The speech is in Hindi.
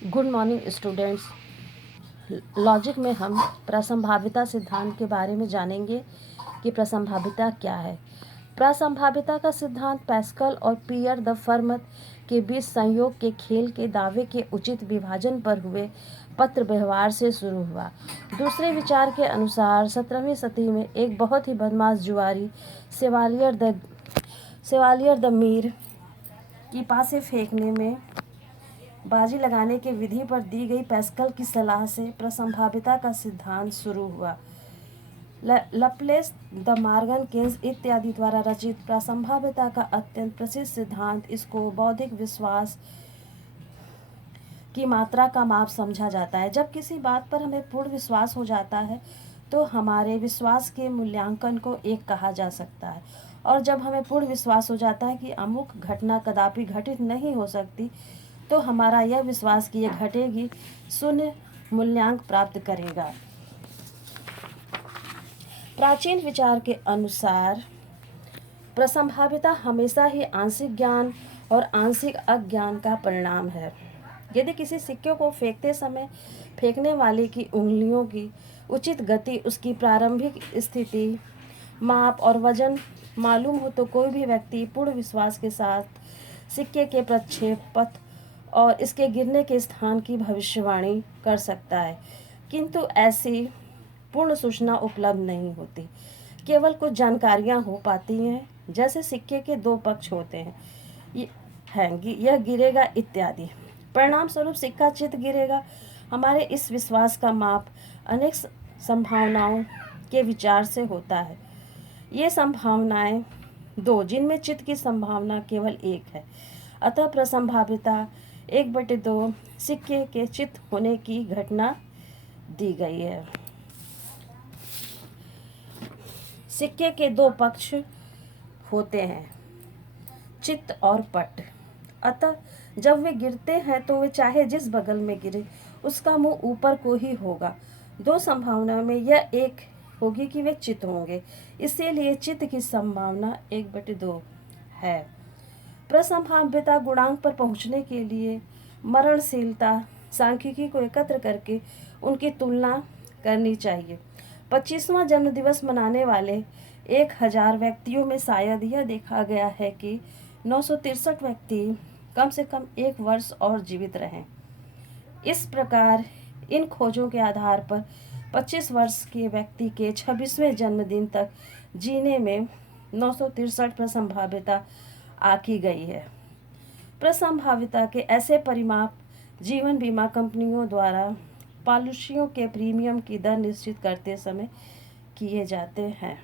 Good morning students. लॉजिक में हम प्रसंभाविता सिद्धांत के बारे में जानेंगे कि प्रसंभाविता क्या है। प्रसंभाविता का सिद्धांत पैस्कल और पियर द फर्मत के बीच संयोग के खेल के दावे के उचित विभाजन पर हुए पत्र व्यवहार से शुरू हुआ। दूसरे विचार के अनुसार 17वीं सदी में एक बहुत ही बदमाश जुआरी सेवालियर द मीर की पासे फेंकने में बाजी लगाने के विधि पर दी गई पैस्कल की सलाह से प्रसंभाविता का सिद्धांत शुरू हुआ। लपलेस, द मार्गन केन्स इत्यादि द्वारा रचित प्रसंभाविता का अत्यंत प्रसिद्ध सिद्धांत इसको बौद्धिक विश्वास की मात्रा का माप समझा जाता है। जब किसी बात पर हमें पूर्ण विश्वास हो जाता है तो हमारे विश्वास के मूल्यांकन को एक कहा जा सकता है, और जब हमें पूर्ण विश्वास हो जाता है कि अमुक घटना कदापि घटित नहीं हो सकती तो हमारा यह विश्वास कि यह घटेगी शून्य मूल्यांक प्राप्त करेगा। प्राचीन विचार के अनुसार प्रसंभाविता हमेशा ही आंशिक ज्ञान और आंशिक अज्ञान का परिणाम है। यदि किसी सिक्के को फेंकते समय फेंकने वाले की उंगलियों की उचित गति, उसकी प्रारंभिक स्थिति, माप और वजन मालूम हो तो कोई भी व्यक्ति पूर्ण विश्वास के साथ सिक्के के प्रक्षेप पथ और इसके गिरने के स्थान की भविष्यवाणी कर सकता है, किंतु ऐसी पूर्ण सूचना उपलब्ध नहीं होती। केवल कुछ जानकारियां हो पाती हैं, जैसे सिक्के के दो पक्ष होते हैं, यह गिरेगा इत्यादि। परिणाम स्वरूप सिक्का चित गिरेगा। हमारे इस विश्वास का माप अनेक संभावनाओं के विचार से होता है। ये संभावनाएं दो, जिनमें चित की संभावना केवल एक है। अतः प्रसंभाविता 1/2 सिक्के के चित होने की घटना दी गई है। सिक्के के दो पक्ष होते हैं, चित्त और पट। अतः जब वे गिरते हैं तो वे चाहे जिस बगल में गिरे उसका मुंह ऊपर को ही होगा। दो संभावनाओं में यह एक होगी कि वे चित्त होंगे, इसीलिए चित्त की संभावना 1/2 है। प्रसंभाव्यता गुणांक पर पहुंचने के लिए मरणशीलता सांख्यिकी को एकत्र करके उनकी तुलना करनी चाहिए। 25वां जन्मदिवस मनाने वाले 1000 व्यक्तियों में शायद यह देखा गया है कि 963 व्यक्ति कम से कम 1 वर्ष और जीवित रहें। इस प्रकार इन खोजों के आधार पर 25 वर्ष के व्यक्ति के 26वें जन्मदिन तक जीने में 963 प्रसंभाव्यता आकी गई है। प्रसंभाविता के ऐसे परिमाप जीवन बीमा कंपनियों द्वारा पॉलिसियों के प्रीमियम की दर निश्चित करते समय किए जाते हैं।